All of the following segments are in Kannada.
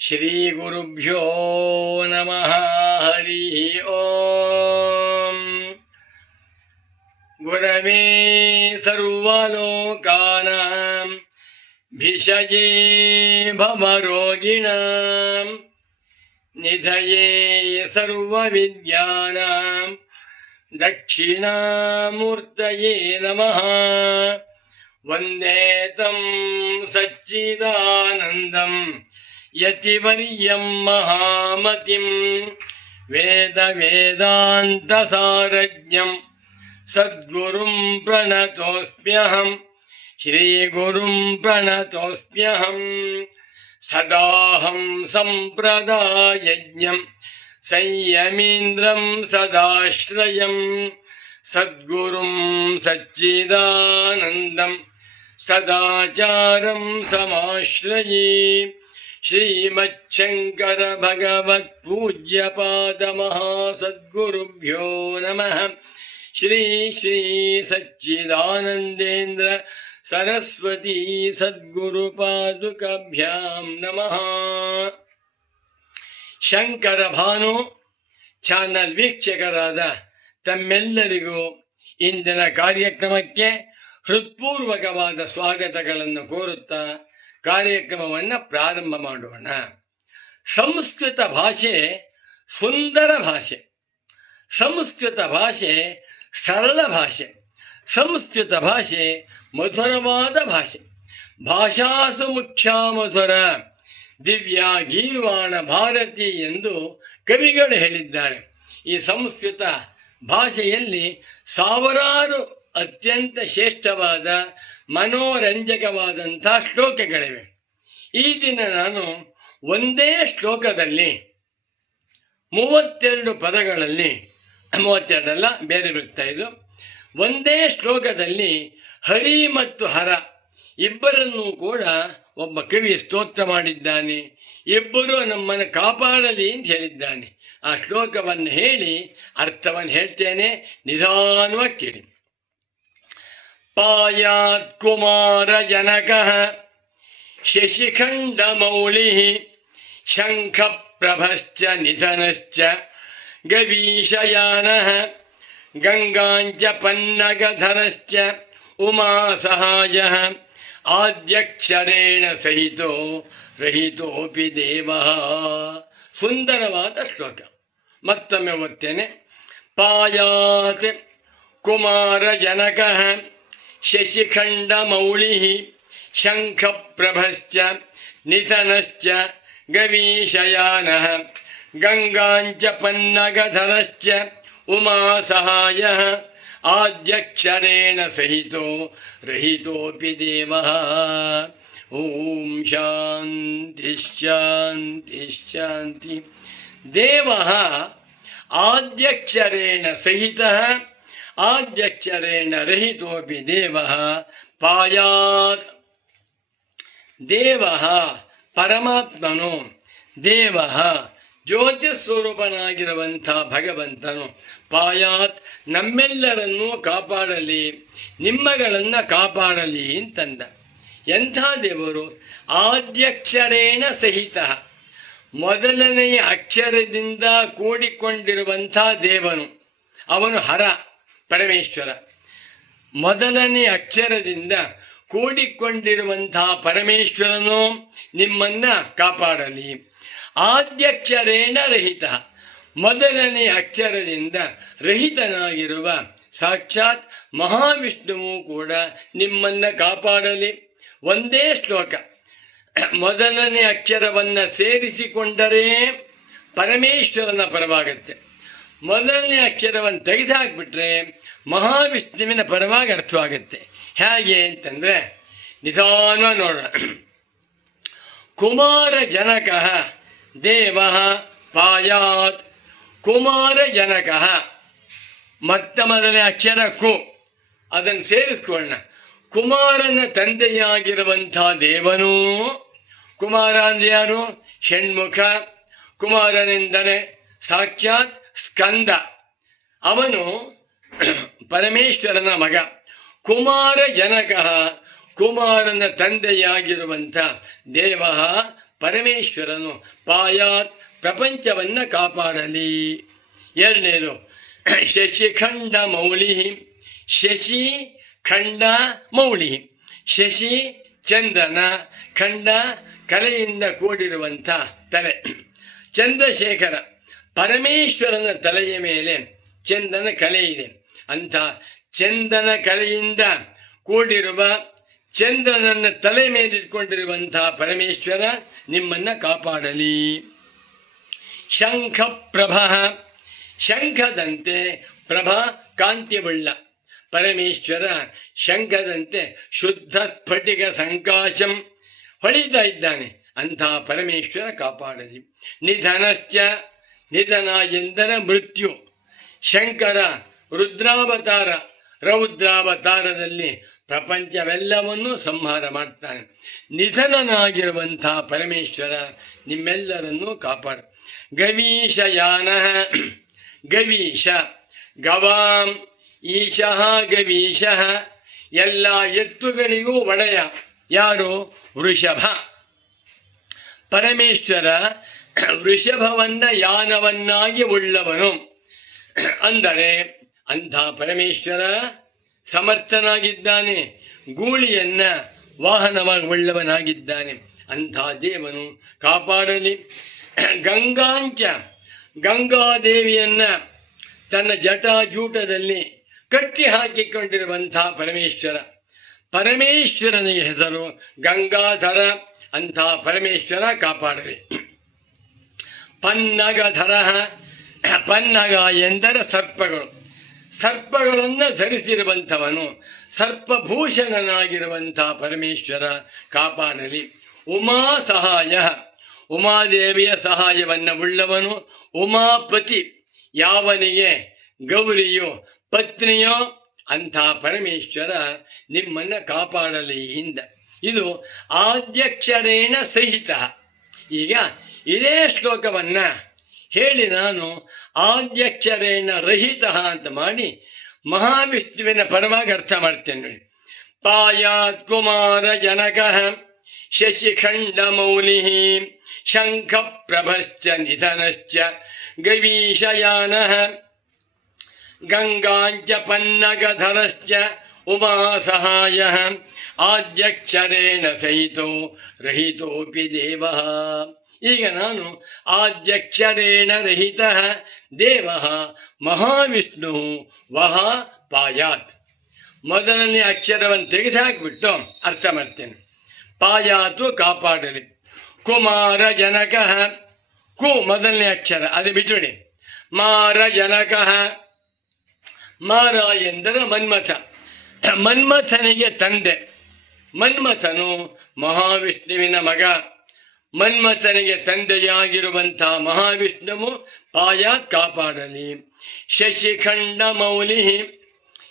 ಶ್ರೀಗುರುಭ್ಯೋ ನಮಃ. ಹರಿ ಓಂ. ಗುರವೇ ಸರ್ವಲೋಕಾನಾಂ ಭಿಷಜೇ ಭವರೋಗಿಣಾಂ ನಿಧಯೇ ಸರ್ವವಿದ್ಯಾನಾಂ ದಕ್ಷಿಣಾಮೂರ್ತಯೇ ನಮಃ. ವಂದೇ ತಂ ಸಚ್ಚಿದಾನಂದಂ ಯತಿವರ್ಯಂ ಮಹಾಮತಿಂ ವೇದ ವೇದಾಂತಸಾರಜ್ಞಂ ಸದ್ಗುರುಂ ಪ್ರಣತೋಸ್ಮ್ಯಹಂ. ಶ್ರೀಗುರುಂ ಪ್ರಣತೋಸ್ಮ್ಯಹಂ. ಸದಾಹಂ ಸಂಪ್ರದಾಯಜ್ಞಂ ಸಂಯಮೀಂದ್ರಂ ಸದಾಶ್ರಯಂ ಸದ್ಗುರುಂ ಸಚ್ಚಿದಾನಂದಂ ಸದಾಚಾರಂ ಸಮಾಶ್ರಯೇ. ಶ್ರೀಮಚ್ಛಂಕರ ಭಗವತ್ ಪೂಜ್ಯ ಪಾದ ಮಹಾಸದ್ಗುರುಭ್ಯೋ ನಮಃ. ಶ್ರೀ ಶ್ರೀ ಸಚ್ಚಿದಾನಂದೇಂದ್ರ ಸರಸ್ವತಿ ಸದ್ಗುರು ಪಾದುಕಾಭ್ಯಾಂ ನಮಃ. ಶಂಕರ ಭಾನು ಚಾನಲ್ ವೀಕ್ಷಕರಾದ ತಮ್ಮೆಲ್ಲರಿಗೂ ಇಂದಿನ ಕಾರ್ಯಕ್ರಮಕ್ಕೆ ಹೃತ್ಪೂರ್ವಕವಾದ ಸ್ವಾಗತಗಳನ್ನು ಕೋರುತ್ತಾ ಕಾರ್ಯಕ್ರಮವನ್ನು ಪ್ರಾರಂಭ ಮಾಡೋಣ. ಸಂಸ್ಕೃತ ಭಾಷೆ ಸುಂದರ ಭಾಷೆ, ಸಂಸ್ಕೃತ ಭಾಷೆ ಸರಳ ಭಾಷೆ, ಸಂಸ್ಕೃತ ಭಾಷೆ ಮಧುರವಾದ ಭಾಷೆ. ಭಾಷಾಸು ಮುಖ್ಯ ಮಧುರ ದಿವ್ಯ ಗೀರ್ವಾಣ ಭಾರತಿ ಎಂದು ಕವಿಗಳು ಹೇಳಿದ್ದಾರೆ. ಈ ಸಂಸ್ಕೃತ ಭಾಷೆಯಲ್ಲಿ ಸಾವಿರಾರು ಅತ್ಯಂತ ಶ್ರೇಷ್ಠವಾದ ಮನೋರಂಜಕವಾದಂಥ ಶ್ಲೋಕಗಳಿವೆ. ಈ ದಿನ ನಾನು ಒಂದೇ ಶ್ಲೋಕದಲ್ಲಿ 32 ಪದಗಳಲ್ಲಿ, 32 ಅಲ್ಲ, ಬೇರೆ ಇರುತ್ತೆ ಇದು, ಒಂದೇ ಶ್ಲೋಕದಲ್ಲಿ ಹರಿ ಮತ್ತು ಹರ ಇಬ್ಬರನ್ನೂ ಕೂಡ ಒಬ್ಬ ಕವಿ ಸ್ತೋತ್ರ ಮಾಡಿದ್ದಾನೆ. ಇಬ್ಬರು ನಮ್ಮನ್ನು ಕಾಪಾಡಲಿ ಅಂತ ಹೇಳಿದ್ದಾನೆ. ಆ ಶ್ಲೋಕವನ್ನು ಹೇಳಿ ಅರ್ಥವನ್ನು ಹೇಳ್ತೇನೆ, ನಿಧಾನವಾಗಿ ಕೇಳಿ. ಪಾಯಾತ್ ಕುಮಾರ ಜನಕಃ ಶಶಿಖಂಡಮೌಳಿ ಶಂಖ ಪ್ರಭಶ್ಚ ನಿಧನಶ್ಚ ಗವೀಶಯಾನಃ ಗಂಗಾಂಚ ಪನ್ನಗಧರಶ್ಚ ಉಮಾ ಸಹಾಯಃ ಆದ್ಯಕ್ಷರೇಣ ಸಹಿತೋ ರಹಿತೋಪಿ ದೇವಃ. ಸುಂದರವಾದ ಶ್ಲೋಕ, ಮತ್ತೊಮ್ಮೆ ಓದ್ತೇನೆ. ಪಾಯಾತ್ ಕುಮಾರ ಜನಕಃ ಶಶಿಖಂಡಮೌಳಿ ಶಂಖ ಪ್ರಭಶ್ಚ ನಿಧನಶ್ಚ ಗವೀಶಯಾನಃ ಗಂಗಾಂಚ ಪನ್ನಗಧರಶ್ಚ ಉಮಾ ಸಹಾಯಃ ಆದ್ಯಕ್ಷರೇಣ ಸಹಿತೋ ರಹಿತೋಪಿ ದೇವಃ. ಓಂ ಶಾಂತಿ ಶಾಂತಿ ಶಾಂತಿ. ದೇವಃ ಆದ್ಯಕ್ಷರೇಣ ಸಹಿತಃ ಆದ್ಯಕ್ಷರೇಣ ರಹಿತೋಪಿ ದೇವಃ. ಪಾಯಾತ್ ದೇವಃ ಪರಮಾತ್ಮನು, ದೇವಃ ಜ್ಯೋತಿಸ್ವರೂಪನಾಗಿರುವಂಥ ಭಗವಂತನು, ಪಾಯಾತ್ ನಮ್ಮೆಲ್ಲರನ್ನೂ ಕಾಪಾಡಲಿ, ನಿಮ್ಮಗಳನ್ನು ಕಾಪಾಡಲಿ ಅಂತಂದ. ಎಂಥ ದೇವರು? ಆದ್ಯಕ್ಷರೇಣ ಸಹಿತ, ಮೊದಲನೆಯ ಅಕ್ಷರದಿಂದ ಕೂಡಿಕೊಂಡಿರುವಂಥ ದೇವನು ಅವನು ಹರ, ಪರಮೇಶ್ವರ. ಮೊದಲನೆಯ ಅಕ್ಷರದಿಂದ ಕೂಡಿಕೊಂಡಿರುವಂಥ ಪರಮೇಶ್ವರನು ನಿಮ್ಮನ್ನು ಕಾಪಾಡಲಿ. ಆದ್ಯಕ್ಷರೇಣ ರಹಿತ, ಮೊದಲನೆಯ ಅಕ್ಷರದಿಂದ ರಹಿತನಾಗಿರುವ ಸಾಕ್ಷಾತ್ ಮಹಾವಿಷ್ಣುವು ಕೂಡ ನಿಮ್ಮನ್ನು ಕಾಪಾಡಲಿ. ಒಂದೇ ಶ್ಲೋಕ, ಮೊದಲನೇ ಅಕ್ಷರವನ್ನು ಸೇರಿಸಿಕೊಂಡರೆ ಪರಮೇಶ್ವರನ ಪರವಾಗತ್ತೆ. ಮೊದಲನೇ ಅಕ್ಷರವನ್ನು ತೆಗೆದುಹಾಕಿಬಿಟ್ರೆ ಮಹಾವಿಷ್ಣುವಿನ ಪರವಾಗಿ ಅರ್ಥವಾಗುತ್ತೆ. ಹೇಗೆ ಅಂತಂದರೆ ನಿಧಾನ ನೋಡೋಣ. ಕುಮಾರ ಜನಕಃ ದೇವಃ ಪಾಯಾತ್. ಕುಮಾರ ಜನಕಃ, ಮೊದಲನೇ ಅಕ್ಷರ ಕು, ಅದನ್ನು ಸೇರಿಸ್ಕೊಳ್ಳೋಣ. ಕುಮಾರನ ತಂದೆಯಾಗಿರುವಂಥ ದೇವನು, ಕುಮಾರ ಅಂದರೆ ಯಾರು? ಷಣ್ಮುಖ. ಕುಮಾರನೆಂದರೆ ಸಾಕ್ಷಾತ್ ಸ್ಕಂದ, ಅವನು ಪರಮೇಶ್ವರನ ಮಗ. ಕುಮಾರ ಜನಕಃ, ಕುಮಾರನ ತಂದೆಯಾಗಿರುವಂಥ ದೇವ ಪರಮೇಶ್ವರನು ಪಾಯಾತ್ ಪ್ರಪಂಚವನ್ನು ಕಾಪಾಡಲಿ. ಎರಡನೇದು ಶಶಿಖಂಡ ಮೌಳಿ. ಶಶಿ ಖಂಡ ಮೌಳಿ. ಶಶಿ ಚಂದ್ರನ, ಖಂಡ ಕಲೆಯಿಂದ ಕೂಡಿರುವಂಥ ತಲೆ. ಚಂದ್ರಶೇಖರ ಪರಮೇಶ್ವರನ ತಲೆಯ ಮೇಲೆ ಚಂದ್ರನ ಕಲೆ ಇದೆ. ಅಂಥ ಚಂದ್ರನ ಕಲೆಯಿಂದ ಕೂಡಿರುವ, ಚಂದ್ರನನ್ನು ತಲೆ ಮೇಲಿಟ್ಕೊಂಡಿರುವಂಥ ಪರಮೇಶ್ವರ ನಿಮ್ಮನ್ನು ಕಾಪಾಡಲಿ. ಶಂಖಪ್ರಭ. ಶಂಖದಂತೆ ಪ್ರಭಾ ಕಾಂತಿಯುಳ್ಳ ಪರಮೇಶ್ವರ ಶಂಖದಂತೆ ಶುದ್ಧ ಸ್ಫಟಿಕ ಸಂಕಾಶಂ ಹೊಳಿತಾ ಇದ್ದಾನೆ. ಅಂಥ ಪರಮೇಶ್ವರ ಕಾಪಾಡಲಿ. ನಿಧನಶ್ಚ. ನಿಧನ ಎಂದರೆ ಮೃತ್ಯು. ಶಂಕರ ರುದ್ರಾವತಾರ. ರೌದ್ರಾವತಾರದಲ್ಲಿ ಪ್ರಪಂಚವೆಲ್ಲವನ್ನೂ ಸಂಹಾರ ಮಾಡ್ತಾನೆ. ನಿಧನನಾಗಿರುವಂಥ ಪರಮೇಶ್ವರ ನಿಮ್ಮೆಲ್ಲರನ್ನೂ ಕಾಪಾಡ. ಗವೀಶಯಾನ. ಗವೀಶ ಗವಾಂ ಈಶಃ ಗವೀಶಃ. ಎಲ್ಲ ಎತ್ತುಗಳಿಗೂ ಒಡೆಯ ಯಾರು? ವೃಷಭ. ಪರಮೇಶ್ವರ ವೃಷಭವನ್ನು ಯಾನವನ್ನಾಗಿ ಉಳ್ಳವನು. ಅಂದರೆ ಅಂಥ ಪರಮೇಶ್ವರ ಸಮರ್ಥನಾಗಿದ್ದಾನೆ, ಗೂಳಿಯನ್ನು ವಾಹನವಾಗಿ ಉಳ್ಳವನಾಗಿದ್ದಾನೆ. ಅಂಥ ದೇವನು ಕಾಪಾಡಲಿ. ಗಂಗಾಂಚ. ಗಂಗಾದೇವಿಯನ್ನು ತನ್ನ ಜಟಾಜೂಟದಲ್ಲಿ ಕಟ್ಟಿ ಹಾಕಿಕೊಂಡಿರುವಂಥ ಪರಮೇಶ್ವರ. ಪರಮೇಶ್ವರನ ಹೆಸರು ಗಂಗಾಧರ. ಅಂಥ ಪರಮೇಶ್ವರ ಕಾಪಾಡಲಿ. ಪನ್ನಗಧರ. ಪನ್ನಗ ಎಂದರೆ ಸರ್ಪಗಳು. ಸರ್ಪಗಳನ್ನು ಧರಿಸಿರುವಂಥವನು, ಸರ್ಪಭೂಷಣನಾಗಿರುವಂಥ ಪರಮೇಶ್ವರ ಕಾಪಾಡಲಿ. ಉಮಾ ಸಹಾಯ. ಉಮಾದೇವಿಯ ಸಹಾಯವನ್ನು ಉಳ್ಳವನು ಉಮಾಪತಿ. ಯಾವನಿಗೆ ಗೌರಿಯೋ ಪತ್ನಿಯೋ ಅಂಥ ಪರಮೇಶ್ವರ ನಿಮ್ಮನ್ನು ಕಾಪಾಡಲಿ ಹಿಂದ. ಇದು ಆದ್ಯಕ್ಷರೇಣ ಸಹಿತ. ಈಗ ಇದೇ ಶ್ಲೋಕವನ್ನು ಹೇಳಿ ನಾನು ಆದ್ಯಕ್ಷರೇಣ ರಹಿತ ಅಂತ ಮಾಡಿ ಮಹಾವಿಷ್ಣುವಿನ ಪರವಾಗಿ ಅರ್ಥ ಮಾಡ್ತೇನೆ ನೋಡಿ. ಪಾಯಾತ್ ಕುಮಾರ ಜನಕ ಶಶಿಖಂಡ ಮೌಲಿ ಶಂಖ ಪ್ರಭಶ್ಚ ನಿಧನಶ್ಚ ಗವೀಶಯಾನ ಗಂಗಾಂಚ ಪನ್ನಗಧರಶ್ಚ ಉಮಾ ಸಹಾಯ ಆದ್ಯಕ್ಷರೇಣ ಸಹಿತೋ ರಹಿತೋಪಿ ದೇವ. ಈಗ ನಾನು ಆದ್ಯಕ್ಷರೇಣ ರಹಿತ ದೇವ ಮಹಾವಿಷ್ಣು ವಹ ಪಾಯಾತ್. ಮೊದಲನೇ ಅಕ್ಷರವನ್ನು ತೆಗೆದುಹಾಕಿಬಿಟ್ಟು ಅರ್ಥ ಮಾಡ್ತೇನೆ. ಪಾಯಾತು ಕಾಪಾಡಲಿ. ಕುಮಾರ ಜನಕ. ಕು ಮೊದಲನೇ ಅಕ್ಷರ, ಅದು ಬಿಟ್ಟುಬಿಡಿ. ಮಾರ ಜನಕ. ಮಾರ ಎಂದರೆ ಮನ್ಮಥ. ಮನ್ಮಥನಿಗೆ ತಂದೆ. ಮನ್ಮಥನು ಮಹಾವಿಷ್ಣುವಿನ ಮಗ. ಮನ್ಮಥನಿಗೆ ತಂದೆಯಾಗಿರುವಂಥ ಮಹಾವಿಷ್ಣುವು ಪಾಯಾತ್ ಕಾಪಾಡಲಿ. ಶಶಿಖಂಡ ಮೌಲಿ.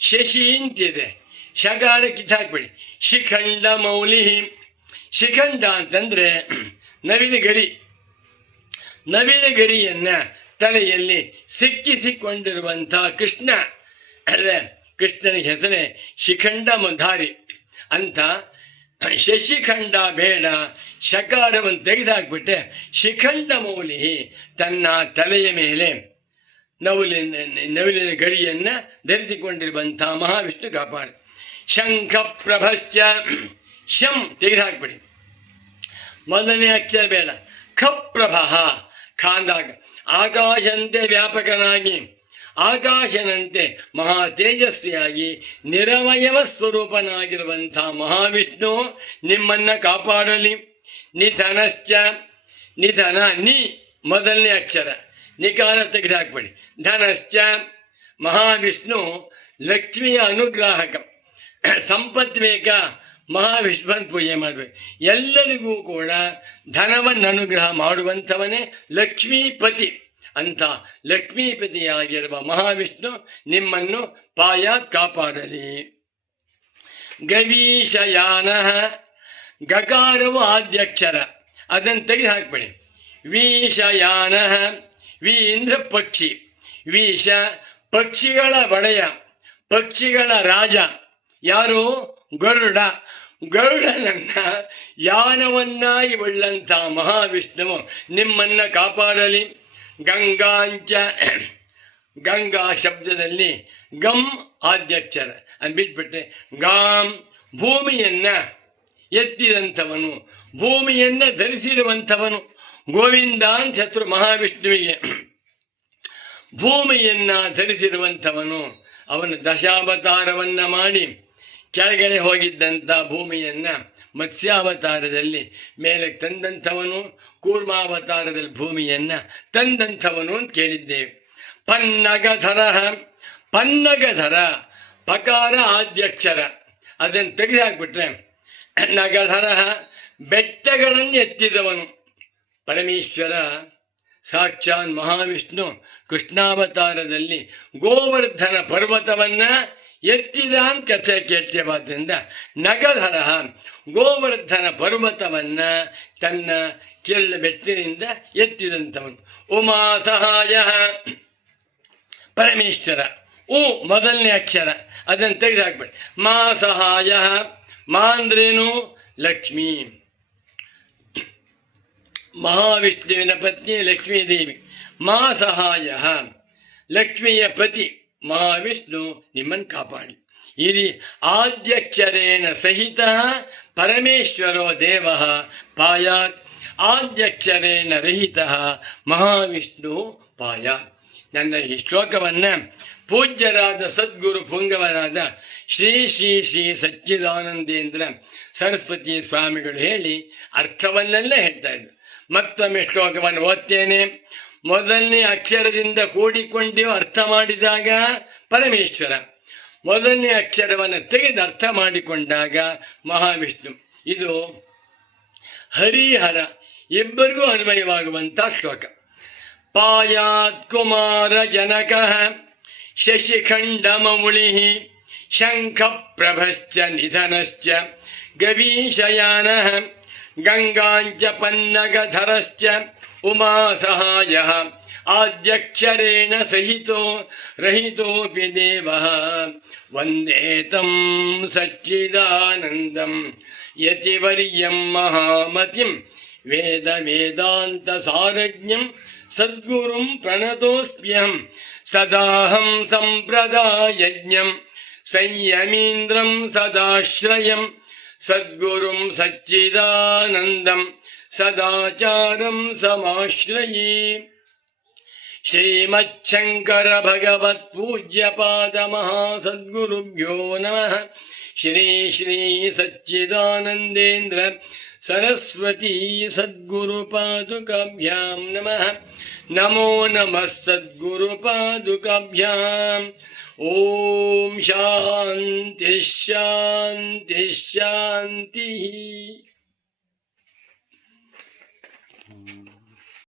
ಶಶಿ ಅಂತಿದೆ, ಶಕಾರ ಕಿತ್ತಾಕ್ಬಿಡಿ. ಶಿಖಂಡ ಮೌಲಿ. ಶಿಖಂಡ ಅಂತಂದರೆ ನವಿಲು ಗರಿ. ನವಿಲು ಗರಿಯನ್ನು ತಲೆಯಲ್ಲಿ ಸಿಕ್ಕಿಸಿಕೊಂಡಿರುವಂಥ ಕೃಷ್ಣ ಅಲ್ಲೇ, ಕೃಷ್ಣನಿಗೆ ಹೆಸರೇ ಶಿಖಂಡಧಾರಿ ಅಂತ. ಶಶಿಖಂಡ ಬೇಡ, ಶಕಾರವನ್ನು ತೆಗೆದುಹಾಕ್ಬಿಟ್ಟೆ ಶಿಖಂಡ ಮೌಲಿ. ತನ್ನ ತಲೆಯ ಮೇಲೆ ನವಿಲಿನ ಗರಿಯನ್ನು ಧರಿಸಿಕೊಂಡಿರುವಂಥ ಮಹಾವಿಷ್ಣು ಕಾಪಾಡಿ. ಶಂಖ ಪ್ರಭಶ್ಚ. ಶಂ ತೆಗೆದುಹಾಕ್ಬಿಡಿ, ಮೊದಲನೇ ಅಕ್ಷರ ಬೇಡ. ಖಪ್ರಭ ಖಾಂದಾಗ ಆಕಾಶಂತೆ ವ್ಯಾಪಕನಾಗಿ, ಆಕಾಶನಂತೆ ಮಹಾ ತೇಜಸ್ವಿಯಾಗಿ ನಿರವಯವ ಸ್ವರೂಪನಾಗಿರುವಂಥ ಮಹಾವಿಷ್ಣು ನಿಮ್ಮನ್ನು ಕಾಪಾಡಲಿ. ನಿಧನಶ್ಚ. ನಿಧನ ನೀ ಮೊದಲನೇ ಅಕ್ಷರ, ನಿಕಾರ ತೆಗೆದುಹಾಕ್ಬೇಡಿ. ಧನಶ್ಚ. ಮಹಾವಿಷ್ಣು ಲಕ್ಷ್ಮಿಯ ಅನುಗ್ರಾಹಕ. ಸಂಪತ್ತು ಬೇಕಾ, ಮಹಾವಿಷ್ಣುವನ್ನು ಪೂಜೆ ಮಾಡಬೇಕು. ಎಲ್ಲರಿಗೂ ಕೂಡ ಧನವನ್ನು ಅನುಗ್ರಹ ಮಾಡುವಂಥವನೇ ಲಕ್ಷ್ಮೀಪತಿ. ಅಂಥ ಲಕ್ಷ್ಮೀಪತಿಯಾಗಿರುವ ಮಹಾವಿಷ್ಣು ನಿಮ್ಮನ್ನು ಪಾಯಾತ್ ಕಾಪಾಡಲಿ. ಗವೀಶಯಾನ. ಗಕಾರವು ಆದ್ಯಕ್ಷರ, ಅದನ್ನು ತೆಗೆದು ಹಾಕ್ಬೇಡಿ. ವೀಶಯಾನ. ವಿ ಅಂದರೆ ಪಕ್ಷಿ. ವೀಶ ಪಕ್ಷಿಗಳ ಒಡೆಯ, ಪಕ್ಷಿಗಳ ರಾಜ. ಯಾರು? ಗರುಡ. ಗರುಡನನ್ನ ಯಾನವನ್ನಾಗಿ ಉಳ್ಳಂಥ ಮಹಾವಿಷ್ಣುವು ನಿಮ್ಮನ್ನ ಕಾಪಾಡಲಿ. ಗಂಗಾಂಚ, ಗಂಗಾ ಶಬ್ದದಲ್ಲಿ ಗಂ ಆದ್ಯಕ್ಷರ ಅಂದ್ಬಿಟ್ಬಿಟ್ರೆ ಗಾಂ ಭೂಮಿಯನ್ನ ಎತ್ತಿದಂಥವನು, ಭೂಮಿಯನ್ನ ಧರಿಸಿರುವಂಥವನು ಗೋವಿಂದ ಅಂತ ಹೆಸರು ಮಹಾವಿಷ್ಣುವಿಗೆ. ಭೂಮಿಯನ್ನ ಧರಿಸಿರುವಂಥವನು, ಅವನು ದಶಾವತಾರವನ್ನ ಮಾಡಿ ಕೆಳಗಡೆ ಹೋಗಿದ್ದಂಥ ಭೂಮಿಯನ್ನ ಮತ್ಸ್ಯಾವತಾರದಲ್ಲಿ ಮೇಲೆ ತಂದಂಥವನು, ಕೂರ್ಮಾವತಾರದಲ್ಲಿ ಭೂಮಿಯನ್ನ ತಂದಂಥವನು ಅಂತ ಕೇಳಿದ್ದೇವೆ. ಪನ್ನಗಧರ, ಪನ್ನಗಧರ ಪಕಾರ ಆದ್ಯಕ್ಷರ ಅದನ್ನು ತೆಗೆದುಹಾಕ್ಬಿಟ್ರೆ ನಗಧರ ಬೆಟ್ಟಗಳನ್ನು ಎತ್ತಿದವನು. ಪರಮೇಶ್ವರ ಸಾಕ್ಷಾತ್ ಮಹಾವಿಷ್ಣು ಕೃಷ್ಣಾವತಾರದಲ್ಲಿ ಗೋವರ್ಧನ ಪರ್ವತವನ್ನ ಎತ್ತಿದ ಅಂತ ಕಥೆ ಕೇಳ್ತೇವಾದ್ರಿಂದ ನಗಧರ ಗೋವರ್ಧನ ಪರ್ವತವನ್ನ ತನ್ನ ಕೆಳ ಬೆಟ್ಟಿನಿಂದ ಎತ್ತಿದಂಥವನು. ಉಮಾ ಸಹಾಯ ಪರಮೇಶ್ವರ, ಉ ಮೊದಲನೇ ಅಕ್ಷರ ಅದನ್ನು ತೆಗೆದುಹಾಕ್ಬೇಡಿ. ಮಾ ಸಹಾಯ, ಮಾ ಅಂದ್ರೇನು? ಲಕ್ಷ್ಮೀ. ಮಹಾವಿಷ್ಣುವಿನ ಪತ್ನಿ ಲಕ್ಷ್ಮೀದೇವಿ. ಮಾ ಸಹಾಯ, ಲಕ್ಷ್ಮಿಯ ಪತಿ ಮಹಾವಿಷ್ಣು ನಿಮ್ಮನ್ನು ಕಾಪಾಡಿ. ಇರಿ ಆದ್ಯಕ್ಷರೇಣ ಸಹಿತ ಪರಮೇಶ್ವರೋ ದೇವ ಪಾಯಾತ್, ಆದ್ಯಕ್ಷರೇಣ ರಹಿತ ಮಹಾವಿಷ್ಣು ಪಾಯಾತ್. ನನ್ನ ಈ ಶ್ಲೋಕವನ್ನು ಪೂಜ್ಯರಾದ ಸದ್ಗುರು ಪುಂಗವರಾದ ಶ್ರೀ ಶ್ರೀ ಶ್ರೀ ಸಚ್ಚಿದಾನಂದೇಂದ್ರ ಸರಸ್ವತಿ ಸ್ವಾಮಿಗಳು ಹೇಳಿ ಅರ್ಥವನ್ನೆಲ್ಲ ಹೇಳ್ತಾ ಇದ್ರು. ಮತ್ತೊಮ್ಮೆ ಶ್ಲೋಕವನ್ನು ಓದ್ತೇನೆ. ಮೊದಲನೇ ಅಕ್ಷರದಿಂದ ಕೂಡಿಕೊಂಡು ಅರ್ಥ ಮಾಡಿದಾಗ ಪರಮೇಶ್ವರ, ಮೊದಲನೇ ಅಕ್ಷರವನ್ನು ತೆಗೆದು ಅರ್ಥ ಮಾಡಿಕೊಂಡಾಗ ಮಹಾವಿಷ್ಣು. ಇದು ಹರಿಹರ ಇಬ್ಬರಿಗೂ ಅನ್ವಯವಾಗುವಂಥ ಶ್ಲೋಕ. ಪಾಯಾತ್ ಕುಮಾರ ಜನಕ ಶಶಿಖಂಡಮೌಳಿ ಶಂಖ ಪ್ರಭಶ್ಚ ನಿಧನಶ್ಚ ಗವೀಶಯಾನ ಗಂಗಾಂಚ ಪನ್ನಗಧರಶ್ಚ ಉಮಾ ಸಹಾಯ ಆದ್ಯಕ್ಷರೇಣ ಸಹಿತೋ ರಹಿತೋಪಿ ದೇವಃ ವಂದೇ ತಂ ಸಚ್ಚಿದಾನಂದಂ ಯತಿವರ್ಯಂ ಮಹಾಮತಿಂ ವೇದ ವೇದಾಂತ ಸಾರಜ್ಞಂ ಸದ್ಗುರುಂ ಪ್ರಣತೋಸ್ಮ್ಯಹಂ ಸದಾಹಂ ಸಂಪ್ರದಾಯಜ್ಞಂ ಸಂಯಮೀಂದ್ರಂ ಸದಾಶ್ರಯಂ ಸದ್ಗುರುಂ ಸಚ್ಚಿದಾನಂದಂ ಸದಾಚಾರಂ ಸಮಾಶ್ರಯೇ. ಶ್ರೀಮಚ್ಛಂಕರ ಭಗವತ್ ಪೂಜ್ಯಪಾದ ಮಹಾಸದ್ಗುರುಭ್ಯೋ ನಮಃ. ಶ್ರೀ ಶ್ರೀ ಸಚ್ಚಿದಾನಂದೇಂದ್ರ ಸರಸ್ವತಿ ಸದ್ಗುರುಪಾದುಕಾಭ್ಯಾಂ ನಮಃ. ನಮೋ ನಮಃ ಸದ್ಗುರುಪಾದುಕಾಭ್ಯಾಂ. ಓಂ ಶಾಂತಿ ಶಾಂತಿ ಶಾಂತಿ.